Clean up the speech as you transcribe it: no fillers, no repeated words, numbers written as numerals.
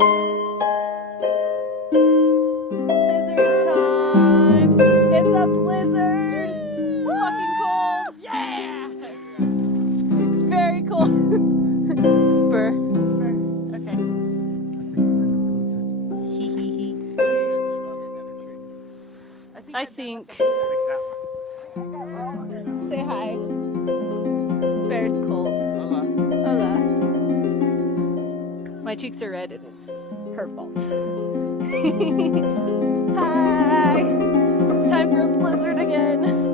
Blizzard time! It's a blizzard! It's fucking cold! Yeah! It's very cold. Burr. Okay. I think. Say hi. Bear's cold. Hola. Hola. My cheeks are red and it's her fault. Hi! Time for a blizzard again.